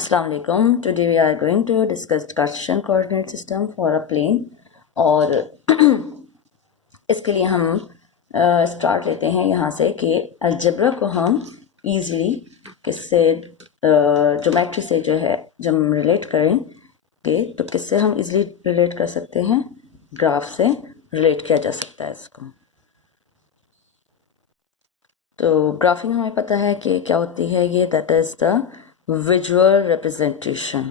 Assalamu alaikum. Today we are going to discuss Cartesian coordinate system for a plane और इसके लिए हम start लेते हैं यहाँ से कि अलजेब्रा को हम इजीली किससे ज्योमेट्री से जो है जब हम रिलेट करेंगे तो किससे हम इजीली रिलेट कर सकते हैं, ग्राफ से रिलेट किया जा सकता है इसको। तो ग्राफिंग हमें पता है कि क्या होती है, ये that is the visual representation.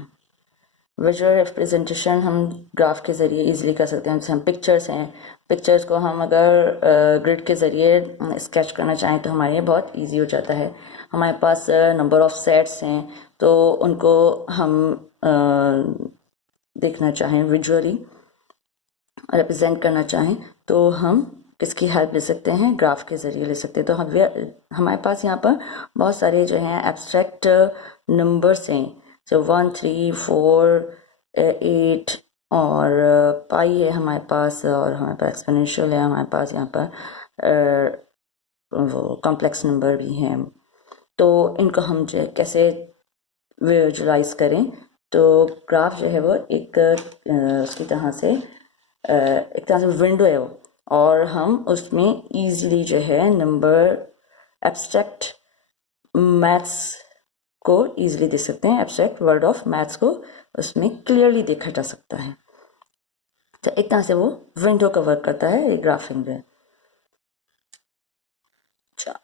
Visual representation हम ग्राफ के ज़रिए इजीली कर सकते हैं। जैसे हम पिक्चर्स हैं, पिक्चर्स को हम अगर ग्रिड के ज़रिए स्केच करना चाहें तो हमारे लिए बहुत इजी हो जाता है। हमारे पास नंबर ऑफ सेट्स हैं तो उनको हम देखना चाहें, विजुअली रिप्रेजेंट करना चाहें तो हम किसकी हेल्प ले सकते हैं, ग्राफ के ज़रिए ले सकते हैं। तो हमारे पास यहाँ पर बहुत सारे जो हैं एब्स्ट्रैक्ट नंबर्स हैं, जो 1, 3, 4, 8 और पाई है हमारे पास, और हमारे पास एक्सपोनेंशियल है, हमारे पास यहाँ पर वो कॉम्प्लेक्स नंबर भी हैं। तो इनको हम जो है कैसे विजुलाइज करें, तो ग्राफ जो है वो एक उसकी तरह से एक तरह से विंडो है वो, और हम उसमें ईजिली जो है नंबर एब्स्ट्रैक्ट मैथ्स को ईजिली देख सकते हैं, एब्स्ट्रैक्ट वर्ड ऑफ मैथ्स को उसमें क्लियरली देखा जा सकता है। तो एक तरह से वो विंडो का वर्क करता है ये ग्राफिंग में।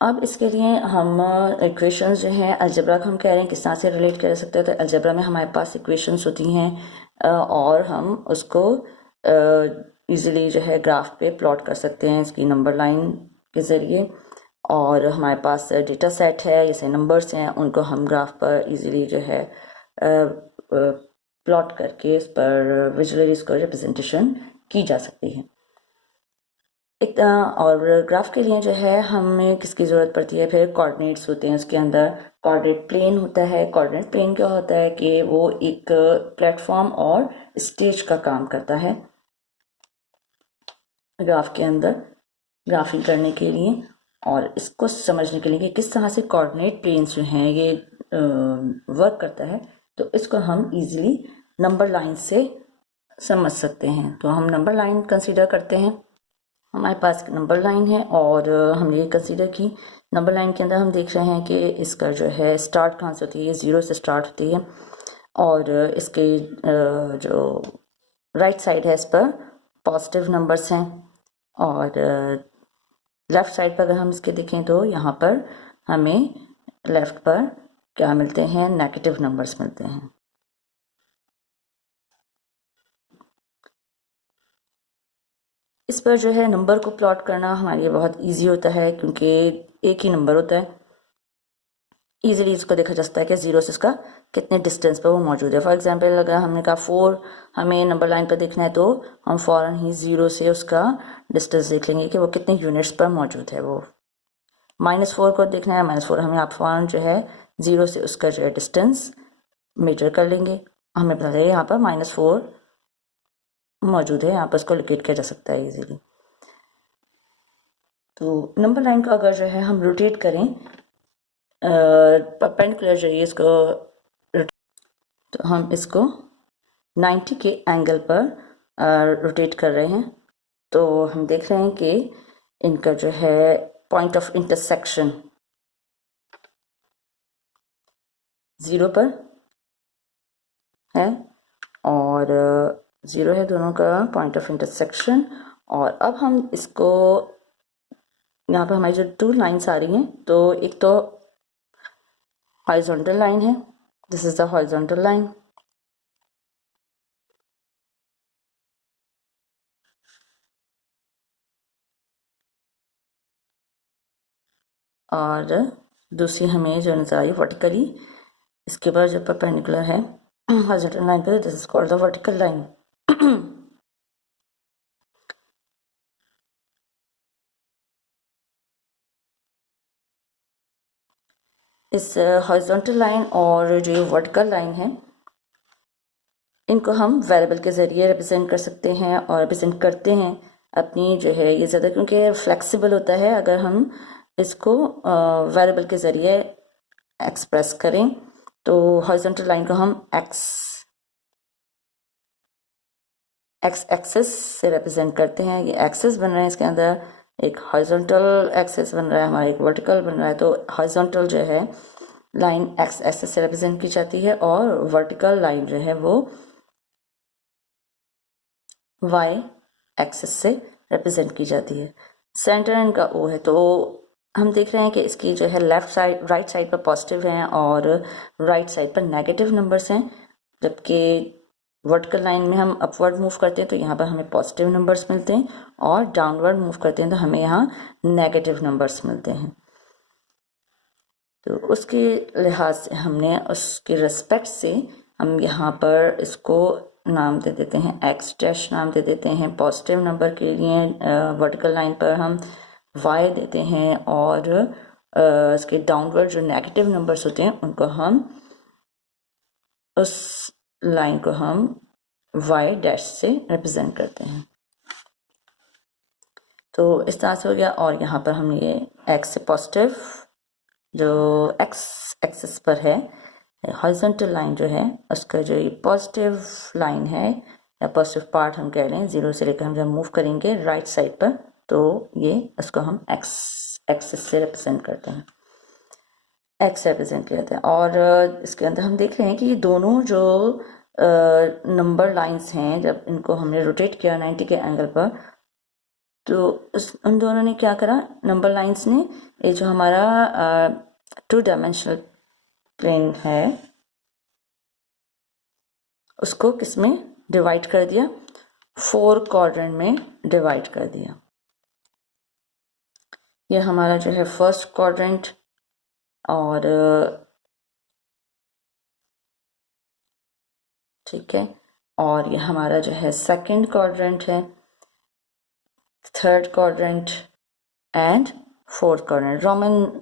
अब इसके लिए हम इक्वेशंस जो हैं अलजेब्रा को हम कह रहे हैं किस तरह से रिलेट कर सकते हैं। तो अलजेब्रा में हमारे पास इक्वेशंस होती हैं और हम उसको इजीली जो है ग्राफ पे प्लॉट कर सकते हैं इसकी नंबर लाइन के ज़रिए। और हमारे पास डेटा सेट है, जैसे नंबर्स हैं, उनको हम ग्राफ पर इजीली जो है प्लॉट करके इस पर विजुअली इसको रिप्रेजेंटेशन की जा सकती है। एक और ग्राफ के लिए जो है हमें किसकी ज़रूरत पड़ती है, फिर कोऑर्डिनेट्स होते हैं उसके अंदर। कोऑर्डिनेट प्लेन होता है। कोऑर्डिनेट प्लेन क्या होता है कि वो एक प्लेटफॉर्म और स्टेज का काम करता है ग्राफ के अंदर ग्राफिंग करने के लिए, और इसको समझने के लिए कि किस तरह से कोऑर्डिनेट प्लेन्स जो हैं ये वर्क करता है, तो इसको हम इजीली नंबर लाइन से समझ सकते हैं। तो हम नंबर लाइन कंसीडर करते हैं। हमारे पास नंबर लाइन है और हमने ये कंसीडर की। नंबर लाइन के अंदर हम देख रहे हैं कि इसका जो है स्टार्ट कहाँ से होती है, 0 से स्टार्ट होती है, और इसके जो राइट साइड है इस पर पॉजिटिव नंबर्स हैं, और लेफ़्ट साइड पर अगर हम इसके देखें तो यहाँ पर हमें लेफ़्ट पर क्या मिलते हैं, नेगेटिव नंबर्स मिलते हैं। इस पर जो है नंबर को प्लॉट करना हमारे लिए बहुत इजी होता है क्योंकि एक ही नंबर होता है। ईजिली इसको देखा जा सकता है कि 0 से इसका कितने डिस्टेंस पर वो मौजूद है। फॉर एग्जांपल अगर हमने कहा 4 हमें नंबर लाइन पर देखना है तो हम फ़ौरन ही 0 से उसका डिस्टेंस देख लेंगे कि वो कितने यूनिट्स पर मौजूद है। वो -4 को देखना है, -4 हमें आप फ़ौरन जो है 0 से उसका जो है डिस्टेंस मेजर कर लेंगे। हमें पता है यहाँ पर -4 मौजूद है, यहाँ पर उसको लोकेट किया जा सकता है ईजिली। तो नंबर लाइन को अगर जो है हम रोटेट करें परपेंडिकुलर जो है इसको, तो हम इसको 90 के एंगल पर रोटेट कर रहे हैं। तो हम देख रहे हैं कि इनका जो है पॉइंट ऑफ इंटरसेक्शन 0 पर है, और 0 है दोनों का पॉइंट ऑफ इंटरसेक्शन। और अब हम इसको यहाँ पर हमारी जो 2 लाइन्स आ रही हैं, तो एक तो हॉरिजॉन्टल लाइन है, this is the horizontal line, और दूसरी हमें जो नजर आई वर्टिकली इसके बाद जो परपेंडिकुलर है हॉरिजॉन्टल लाइन पर, this is called the vertical line. इस हॉरिजॉन्टल लाइन और जो वर्टिकल लाइन है इनको हम वेरिएबल के ज़रिए रिप्रेजेंट कर सकते हैं और रिप्रेजेंट करते हैं अपनी जो है ये ज़्यादा, क्योंकि फ्लेक्सिबल होता है अगर हम इसको वेरिएबल के ज़रिए एक्सप्रेस करें। तो हॉरिजॉन्टल लाइन को हम एक्स एक्सिस से रिप्रेजेंट करते हैं। ये एक्सिस बन रहा है, इसके अंदर एक हॉरिजॉन्टल एक्सिस बन रहा है हमारा, एक वर्टिकल बन रहा है। तो हॉरिजॉन्टल जो है लाइन एक्स एक्सिस से रिप्रेजेंट की जाती है और वर्टिकल लाइन जो है वो वाई एक्सिस से रिप्रेजेंट की जाती है। सेंटर इनका ओ है, तो हम देख रहे हैं कि इसकी जो है लेफ्ट साइड राइट साइड पर पॉजिटिव हैं और राइट साइड पर नेगेटिव नंबर्स हैं, जबकि वर्टिकल लाइन में हम अपवर्ड मूव करते हैं तो यहाँ पर हमें पॉजिटिव नंबर्स मिलते हैं और डाउनवर्ड मूव करते हैं तो हमें यहाँ नेगेटिव नंबर्स मिलते हैं। तो उसके लिहाज से हमने उसके रिस्पेक्ट से हम यहाँ पर इसको नाम दे देते हैं एक्स डैश नाम दे देते हैं पॉजिटिव नंबर के लिए। वर्टिकल लाइन पर हम वाई देते हैं और इसके डाउनवर्ड जो नेगेटिव नंबर्स होते हैं उनको हम उस लाइन को हम वाई डैश से रिप्रेजेंट करते हैं। तो इस तरह से हो गया। और यहाँ पर हम ये एक्स से पॉजिटिव जो एक्स एक्सिस पर है हॉरिजॉन्टल लाइन जो है उसका जो ये पॉजिटिव लाइन है या पॉजिटिव पार्ट हम कह लें, जीरो से लेकर हम जब मूव करेंगे राइट साइड पर तो ये इसको हम एक्स एक्सिस से रिप्रेजेंट करते हैं, एक्स रिप्रेजेंट किया जाता है। और इसके अंदर हम देख रहे हैं कि ये दोनों जो नंबर लाइंस हैं जब इनको हमने रोटेट किया 90 के एंगल पर तो उन दोनों ने क्या करा, नंबर लाइंस ने ये जो हमारा 2 डायमेंशनल प्लेन है उसको किस में डिवाइड कर दिया, 4 क्वाड्रेंट में डिवाइड कर दिया। ये हमारा जो है फर्स्ट क्वाड्रेंट और ठीक है, और ये हमारा जो है सेकंड क्वाड्रेंट है, third quadrant and fourth quadrant. Roman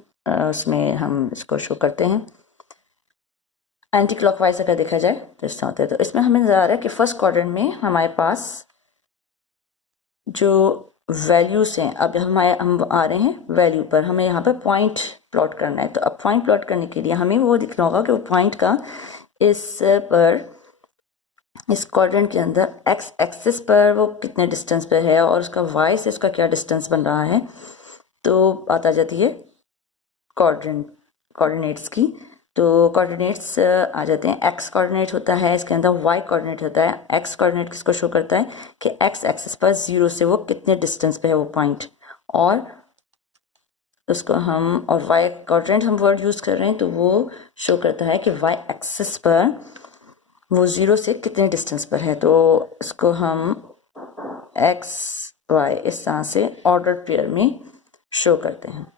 उसमें हम इसको शो करते हैं एंटी क्लॉकवाइज अगर देखा जाए तो इस तरह होता है। तो इसमें हमें नजर आ रहा है कि फर्स्ट क्वाड्रेंट में हमारे पास जो वैल्यूज हैं, अब हम आ रहे हैं वैल्यू पर, हमें यहाँ पर पॉइंट प्लॉट करना है। तो अब पॉइंट प्लॉट करने के लिए हमें वो दिखना होगा कि वो पॉइंट का इस क्वाड्रेंट के अंदर एक्स एक्सिस पर वो कितने डिस्टेंस पे है और उसका वाई से उसका क्या डिस्टेंस बन रहा है। तो बात आ जाती है कोऑर्डिनेट्स की। तो कोऑर्डिनेट्स आ जाते हैं, एक्स कोऑर्डिनेट होता है इसके अंदर, वाई कोऑर्डिनेट होता है। एक्स कोऑर्डिनेट किसको शो करता है कि एक्स एक्सिस पर जीरो से वो कितने डिस्टेंस पे है वो पॉइंट, और उसको हम और वाई कोऑर्डिनेट हम वर्ड यूज कर रहे हैं तो वो शो करता है कि वाई एक्सिस पर वो जीरो से कितने डिस्टेंस पर है। तो इसको हम एक्स वाई इस तरह से ऑर्डर पेयर में शो करते हैं।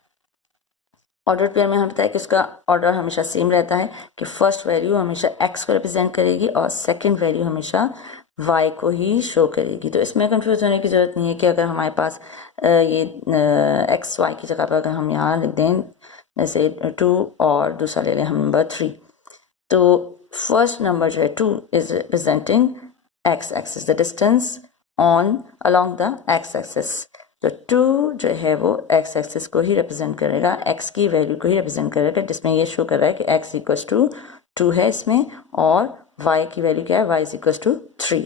ऑर्डर पेयर में हमें बताया कि उसका ऑर्डर हमेशा सेम रहता है कि फर्स्ट वैल्यू हमेशा एक्स को रिप्रेजेंट करेगी और सेकंड वैल्यू हमेशा वाई को ही शो करेगी। तो इसमें कंफ्यूज होने की ज़रूरत नहीं है कि अगर हमारे पास ये एक्स वाई की जगह पर अगर हम यहाँ लिख दें जैसे 2 और दूसरा ले लें हम नंबर 3, तो फर्स्ट नंबर जो है 2 is representing x axis, the distance on along the x axis. तो 2 जो है वो एक्स एक्सिस को ही रिप्रेजेंट करेगा, एक्स की वैल्यू को ही रिप्रेजेंट करेगा, जिसमें ये शो कर रहा है कि एक्स इक्वल्स टू 2 है इसमें और वाई की वैल्यू क्या है, वाई इज इक्वल्स टू 3।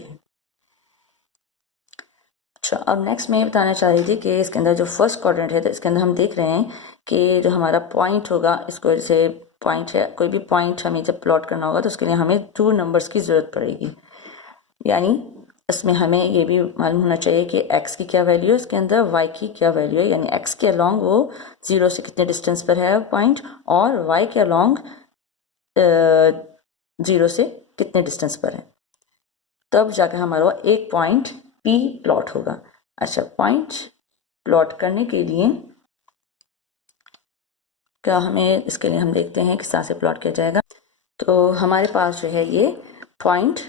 अच्छा, अब नेक्स्ट मैं ये बताना चाह रही थी कि इसके अंदर जो फर्स्ट क्वाड्रेंट है तो इसके अंदर हम देख रहे हैं कि जो हमारा पॉइंट होगा, इसको जैसे पॉइंट है, कोई भी पॉइंट हमें जब प्लॉट करना होगा तो उसके लिए हमें 2 नंबर्स की ज़रूरत पड़ेगी। यानी इसमें हमें ये भी मालूम होना चाहिए कि x की क्या वैल्यू है इसके अंदर, y की क्या वैल्यू है, यानी x के अलोंग वो जीरो से कितने डिस्टेंस पर है पॉइंट और y के अलोंग जीरो से कितने डिस्टेंस पर है, तब जाकर हमारा एक पॉइंट P प्लॉट होगा। अच्छा, पॉइंट प्लॉट करने के लिए क्या हमें, इसके लिए हम देखते हैं किस तरह से प्लॉट किया जाएगा। तो हमारे पास जो है ये पॉइंट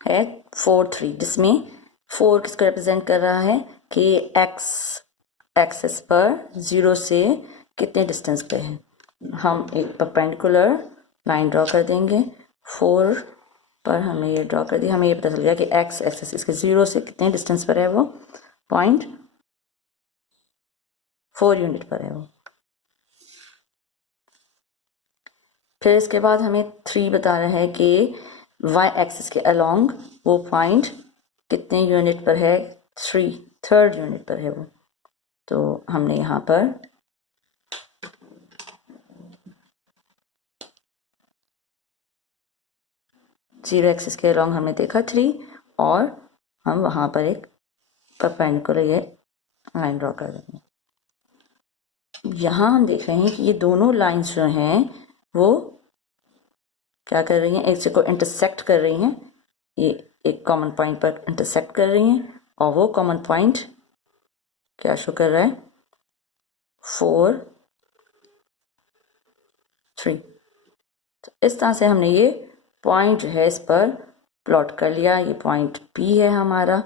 है 4 3, जिसमें 4 किसको रिप्रेजेंट कर रहा है कि एक्स एक्सिस पर जीरो से कितने डिस्टेंस पे है। हम एक परपेंडिकुलर लाइन ड्रॉ कर देंगे 4 पर, हमने ये ड्रॉ कर दिया, हमें ये पता चल गया कि एक्स एक्सिस इसके जीरो से कितने डिस्टेंस पर है, वो पॉइंट 4 यूनिट पर है वो। फिर इसके बाद हमें 3 बता रहा है कि वाई एक्सिस के अलोंग वो पॉइंट कितने यूनिट पर है, 3 थर्ड यूनिट पर है वो। तो हमने यहाँ पर जीरो एक्सिस के अलोंग हमने देखा 3 और हम वहाँ पर एक परपेंडिकुलर ये लाइन ड्रॉ कर देंगे। यहाँ हम देख रहे हैं कि ये दोनों लाइंस जो हैं वो क्या कर रही हैं, एक को इंटरसेक्ट कर रही हैं, ये एक कॉमन पॉइंट पर इंटरसेक्ट कर रही हैं और वो कॉमन पॉइंट क्या शो कर रहा है, 4 3। तो इस तरह से हमने ये पॉइंट जो है इस पर प्लॉट कर लिया। ये पॉइंट P है हमारा।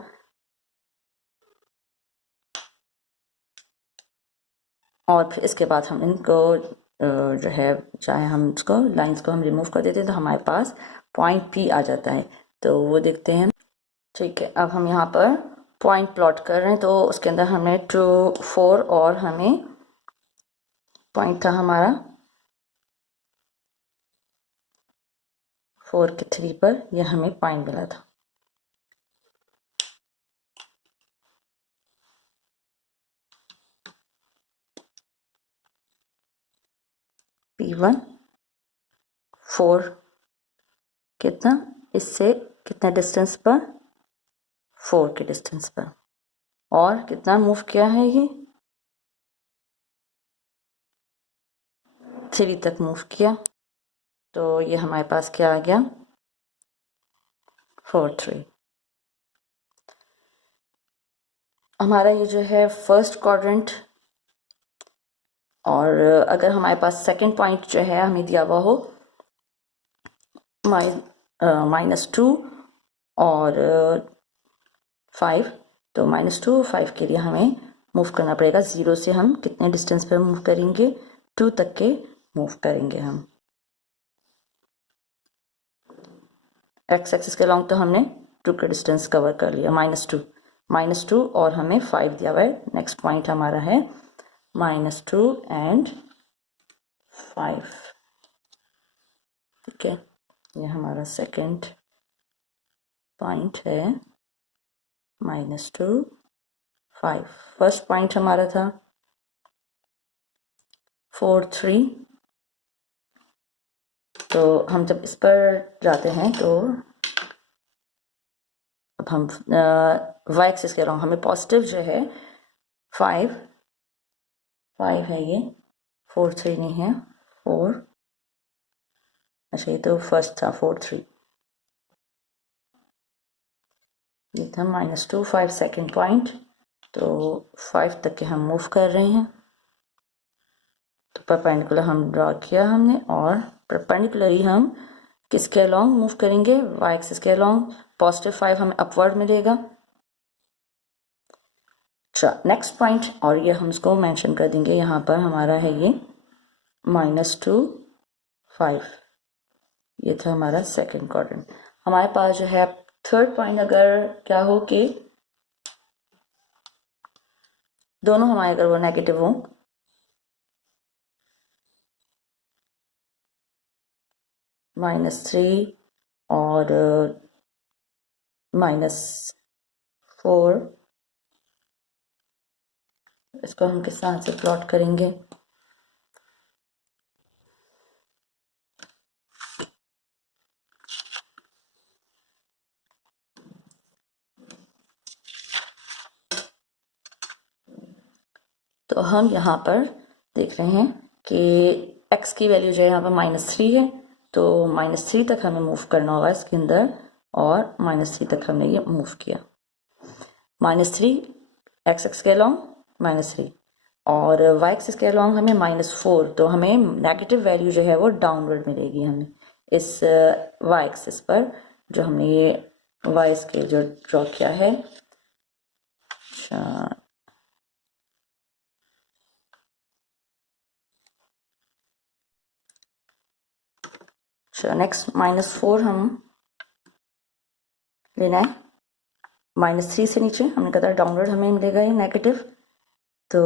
और फिर इसके बाद हम इनको जो है, चाहे हम इसको लाइंस को हम रिमूव कर देते हैं तो हमारे पास पॉइंट P आ जाता है। तो वो देखते हैं। ठीक है, अब हम यहाँ पर पॉइंट प्लॉट कर रहे हैं। तो उसके अंदर हमें 2 4 और हमें पॉइंट था हमारा 4 के 3 पर, यह हमें पॉइंट मिला था। P1 4 कितना, इससे कितना डिस्टेंस पर, 4 के डिस्टेंस पर। और कितना मूव किया है ये, 3 तक मूव किया। तो ये हमारे पास क्या आ गया, 4 3। हमारा ये जो है फर्स्ट क्वाड्रेंट। और अगर हमारे पास सेकंड पॉइंट जो है हमें दिया हुआ हो -2 और 5, तो -2 5 के लिए हमें मूव करना पड़ेगा। 0 से हम कितने डिस्टेंस पर मूव करेंगे, 2 तक के मूव करेंगे हम। एक्स एक्सिस के लॉन्ग तो हमने 2 का डिस्टेंस कवर कर लिया, -2 और हमें 5 दिया हुआ है। नेक्स्ट पॉइंट हमारा है -2 एंड 5। ठीक है, ये हमारा सेकंड पॉइंट है -2 5। फर्स्ट पॉइंट हमारा था 4 3। तो हम जब इस पर जाते हैं तो अब हम वाई एक्सिस के अलोंग हमें पॉजिटिव जो है 5 है, ये 4 3 नहीं है, 4, अच्छा ये तो फर्स्ट था 4 3, ये था -2 5 सेकेंड पॉइंट। तो 5 तक के हम मूव कर रहे हैं। तो परपेंडिकुलर हम ड्रॉ किया हमने, और परपेंडिकुलरली हम किसके अलोंग मूव करेंगे, वाई एक्सिस के अलोंग। +5 हमें अपवर्ड मिलेगा। अच्छा, नेक्स्ट पॉइंट, और ये हम इसको मेंशन कर देंगे, यहाँ पर हमारा है ये -2 5। ये था हमारा सेकंड क्वाड्रेंट। हमारे पास जो है थर्ड पॉइंट अगर क्या हो कि दोनों हमारे अगर वो नेगेटिव हो, -3 और -4, इसको हम किस तरह से प्लॉट करेंगे। तो हम यहाँ पर देख रहे हैं कि x की वैल्यू जो है यहाँ पर -3 है। तो -3 तक हमें मूव करना होगा इसके अंदर, और -3 तक हमने ये मूव किया। -3 x के अलोंग -3 और y एक्सिस के अलोंग हमें -4। तो हमें नेगेटिव वैल्यू जो है वो डाउनवर्ड मिलेगी हमें इस y एक्सिस पर, जो हमने ये y स्केल जो ड्रॉ किया है। अच्छा, नेक्स्ट -4 हम लेना है। -3 से नीचे हमने कहा था डाउनवर्ड हमें मिलेगा ये नेगेटिव। तो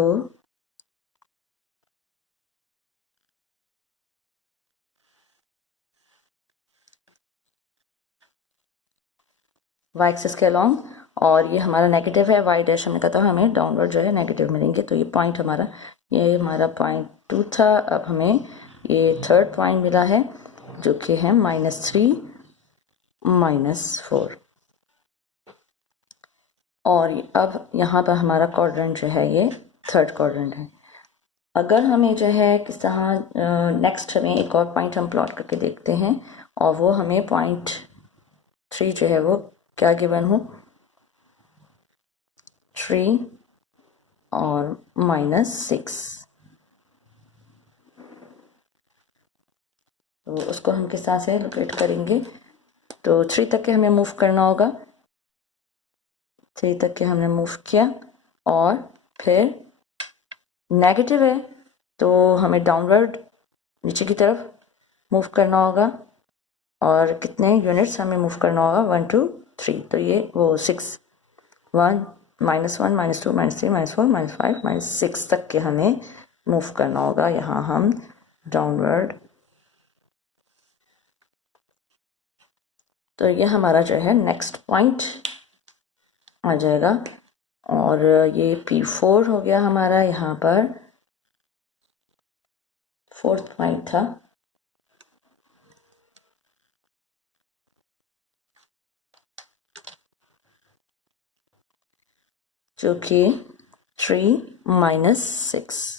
वाई एक्सिस के अलॉन्ग, और ये हमारा नेगेटिव है, वाई डैश हमने कहा था हमें डाउनवर्ड जो है नेगेटिव मिलेंगे। तो ये पॉइंट हमारा पॉइंट 2 था। अब हमें ये थर्ड पॉइंट मिला है जो कि है -3 -4। और अब यहाँ पर हमारा क्वाड्रेंट जो है ये थर्ड क्वाड्रेंट है। अगर हमें जो है किस तरह नेक्स्ट हमें एक और पॉइंट हम प्लॉट करके देखते हैं, और वो हमें पॉइंट 3 जो है वो क्या गिवन हो, 3 और -6। तो उसको हम किस तरह से लोकेट करेंगे, तो 3 तक के हमें मूव करना होगा। 3 तक के हमने मूव किया, और फिर नेगेटिव है तो हमें डाउनवर्ड नीचे की तरफ मूव करना होगा, और कितने यूनिट्स हमें मूव करना होगा, 1 2 3। तो ये वो 6, 1 -1 -2 -3 -4 -5 -6 तक के हमें मूव करना होगा। यहाँ हम डाउनवर्ड, तो ये हमारा जो है नेक्स्ट पॉइंट आ जाएगा। और ये P4 हो गया हमारा, यहाँ पर फोर्थ पॉइंट था। जो कि 3 -6।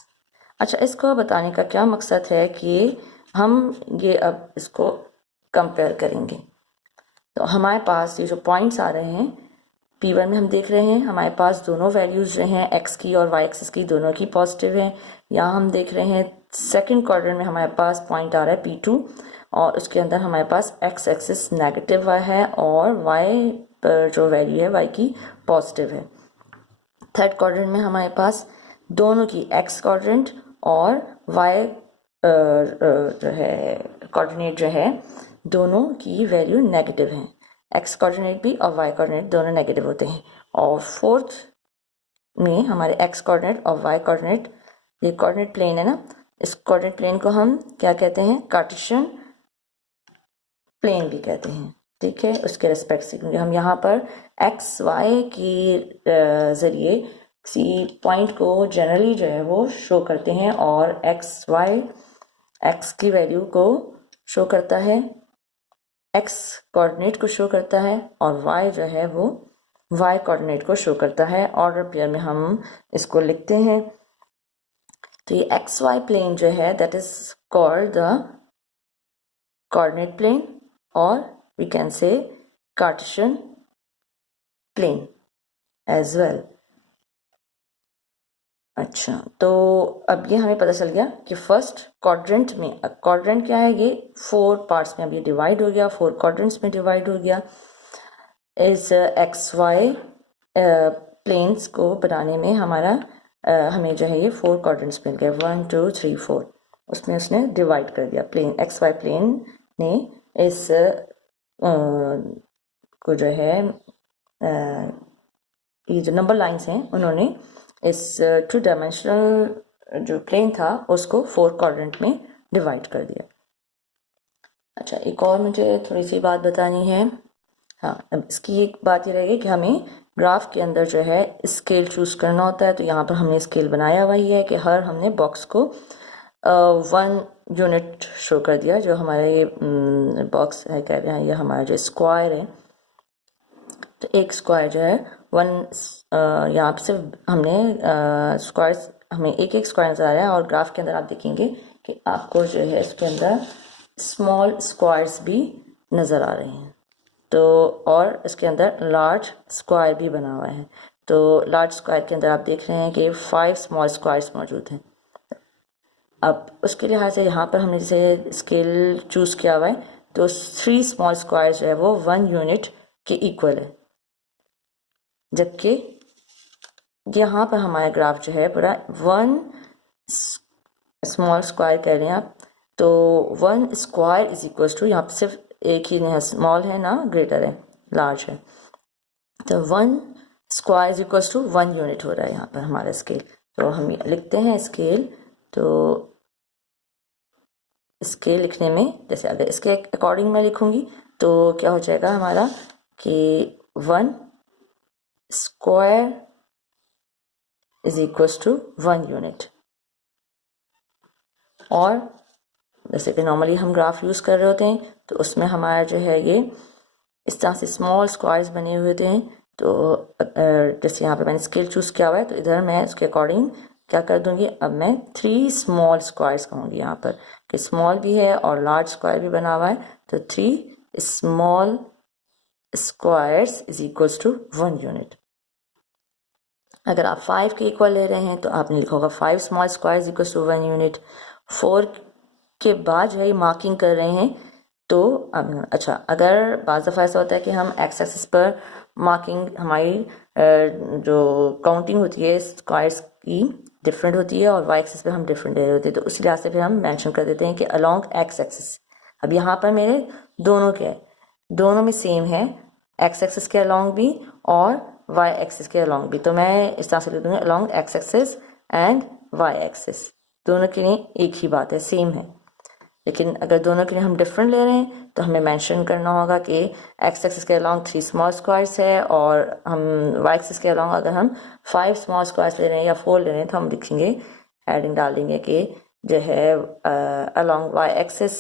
अच्छा, इसको बताने का क्या मकसद है कि हम ये अब इसको कंपेयर करेंगे। तो हमारे पास ये जो पॉइंट्स आ रहे हैं P1 में हम देख रहे हैं हमारे पास दोनों वैल्यूज जो हैं x की और y एक्सिस की दोनों की पॉजिटिव हैं। यहाँ हम देख रहे हैं सेकंड क्वाड्रेंट में हमारे पास पॉइंट आ रहा है P2, और उसके अंदर हमारे पास x एक्सिस नेगेटिव है और y पर जो वैल्यू है y की पॉजिटिव है। थर्ड क्वाड्रेंट में हमारे पास दोनों की x क्वाड्रेंट और y जो है कोऑर्डिनेट जो है दोनों की वैल्यू नेगेटिव है। x कोऑर्डिनेट भी और y कोऑर्डिनेट दोनों नेगेटिव होते हैं। और फोर्थ में हमारे x कोऑर्डिनेट और y कोऑर्डिनेट, ये कोऑर्डिनेट प्लेन है ना, इस कोऑर्डिनेट प्लेन को हम क्या कहते हैं, कार्टेशियन प्लेन भी कहते हैं। ठीक है, उसके रेस्पेक्ट से, क्योंकि हम यहाँ पर एक्स वाई के ज़रिए किसी पॉइंट को जनरली जो है वो शो करते हैं, और एक्स वाई एक्स की वैल्यू को शो करता है, एक्स कोऑर्डिनेट को शो करता है, और वाई जो है वो वाई कोऑर्डिनेट को शो करता है। ऑर्डर पेयर में हम इसको लिखते हैं। तो ये एक्स वाई प्लेन जो है that is called the coordinate plane, और we can say Cartesian plane as well। अच्छा, तो अब ये हमें पता चल गया कि फर्स्ट क्वाड्रेंट में, क्वाड्रेंट क्या है, ये 4 पार्ट्स में अब ये डिवाइड हो गया, 4 क्वाड्रेंट्स में डिवाइड हो गया। इस एक्स वाई प्लेन्स को बनाने में हमारा हमें जो है ये 4 क्वाड्रेंट्स मिल गए, 1 2 3 4। उसमें उसने डिवाइड कर दिया, प्लेन एक्स वाई प्लेन ने इस को जो है ये जो नंबर लाइंस हैं उन्होंने इस 2 डायमेंशनल जो प्लेन था उसको 4 क्वाड्रेंट में डिवाइड कर दिया। अच्छा, एक और मुझे थोड़ी सी बात बतानी है। हाँ, अब इसकी एक बात ये रहेगी कि हमें ग्राफ के अंदर जो है स्केल चूज़ करना होता है। तो यहाँ पर हमने स्केल बनाया हुआ ही है कि हर हमने बॉक्स को 1 यूनिट शो कर दिया। जो हमारा ये बॉक्स है, कह रहे हैं ये हमारा जो स्क्वायर है, तो एक स्क्वायर जो है 1 यहाँ पर सिर्फ हमने स्क्वायर, हमें एक एक स्क्वायर नज़र आ रहा है। और ग्राफ के अंदर आप देखेंगे कि आपको जो है इसके अंदर स्मॉल स्क्वायर्स भी नज़र आ रहे हैं। तो और इसके अंदर लार्ज स्क्वायर भी बना हुआ है। तो लार्ज स्क्वायर के अंदर आप देख रहे हैं कि 5 स्मॉल स्क्वायर्स मौजूद हैं। अब उसके लिहाज से यहाँ पर हमने जैसे स्केल चूज़ किया हुआ है, तो 3 स्मॉल स्क्वायर जो है वो 1 यूनिट के इक्वल है, जबकि यहाँ पर हमारा ग्राफ जो है पूरा 1 स्मॉल स्क्वायर कह रहे हैं आप। तो 1 स्क्वायर इज इक्वल टू, यहाँ पर सिर्फ एक ही नहीं है, स्मॉल है ना ग्रेटर है, लार्ज है। तो 1 square is equal to 1 unit हो रहा है यहाँ पर हमारा स्केल। तो हम लिखते हैं स्केल। तो स्केल लिखने में जैसे अगर इसके अकॉर्डिंग मैं लिखूंगी तो क्या हो जाएगा हमारा कि 1 square is equals to 1 unit. और जैसे कि नॉर्मली हम ग्राफ यूज़ कर रहे होते हैं तो उसमें हमारा जो है ये इस तरह से स्मॉल स्क्वायर्स बने हुए होते हैं। तो जैसे यहाँ पे मैंने स्केल चूज़ किया हुआ है तो इधर मैं उसके अकॉर्डिंग क्या कर दूंगी, अब मैं 3 स्मॉल स्क्वायर्स कहूँगी यहाँ पर कि स्मॉल भी है और लार्ज स्क्वायर भी बना हुआ है। तो 3 small squares is equals to 1 unit. अगर आप 5 के इक्वल ले रहे हैं तो आपने लिखा होगा 5 small squares equals to 1 unit. 4 के बाद जो है मार्किंग कर रहे हैं तो अच्छा, अगर बाज़ दफ़ा ऐसा होता है कि हम एक्स एक्सिस पर मार्किंग हमारी जो काउंटिंग होती है स्क्वायर्स की डिफरेंट होती है और वाई एक्सिस पे हम डिफरेंट ले रहे होते हैं, तो उसी लिहाज से फिर हम मेंशन कर देते हैं कि अलोंग एक्स एक्सिस। अब यहाँ पर मेरे दोनों के दोनों में सेम है, एक्स एक्सिस के अलोंग भी और वाई एक्सिस के अलोंग भी। तो मैं इस तरह से लिख दूंगी along X axis and Y axis, दोनों के लिए एक ही बात है, सेम है। लेकिन अगर दोनों के लिए हम डिफरेंट ले रहे हैं तो हमें मेंशन करना होगा कि एक्स एक्सिस के अलोंग 3 स्मॉल स्क्वायर्स है और हम वाई एक्सिस के अलोंग अगर हम 5 स्मॉल स्क्वायर्स ले रहे हैं या 4 ले रहे हैं तो हम लिखेंगे हेडिंग डाल देंगे कि जो है along Y axis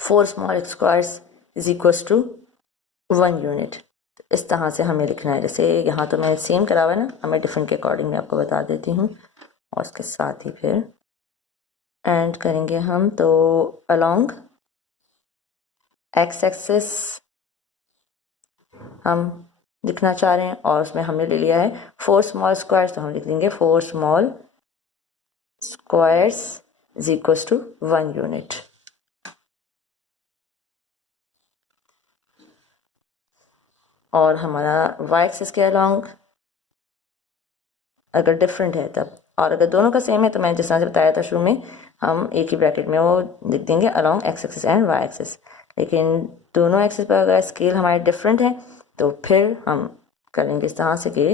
4 small squares is equals to 1 unit. इस तरह से हमें लिखना है। जैसे यहाँ तो मैंने सेम करा हुआ है ना, हमें डिफरेंट के अकॉर्डिंग मैं आपको बता देती हूँ और उसके साथ ही फिर एंड करेंगे हम। तो अलोंग एक्स एक्सिस हम लिखना चाह रहे हैं और उसमें हमने ले लिया है 4 स्मॉल स्क्वायर्स, तो हम लिख देंगे 4 small squares is equals to 1 unit. और हमारा वाई एक्सिस के अलोंग अगर डिफरेंट है तब, और अगर दोनों का सेम है तो मैंने जिस तरह से बताया था शुरू में, हम एक ही ब्रैकेट में वो लिख देंगे along X axis and Y axis. लेकिन दोनों एक्सिस पर अगर स्केल हमारे डिफरेंट है तो फिर हम करेंगे इस तरह से कि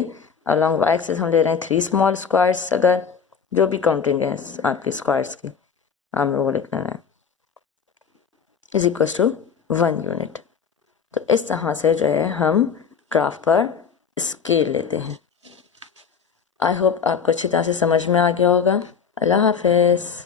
अलोंग वाई एक्सिस हम ले रहे हैं 3 स्मॉल स्क्वायर्स, अगर जो भी काउंटिंग है आपकी स्क्वायर्स की हमें वो लिखना है, इज इक्वल्स टू 1 यूनिट। तो इस तरह से जो है हम ग्राफ पर स्केल लेते हैं। आई होप आपको अच्छी तरह से समझ में आ गया होगा। अल्लाह हाफिज़।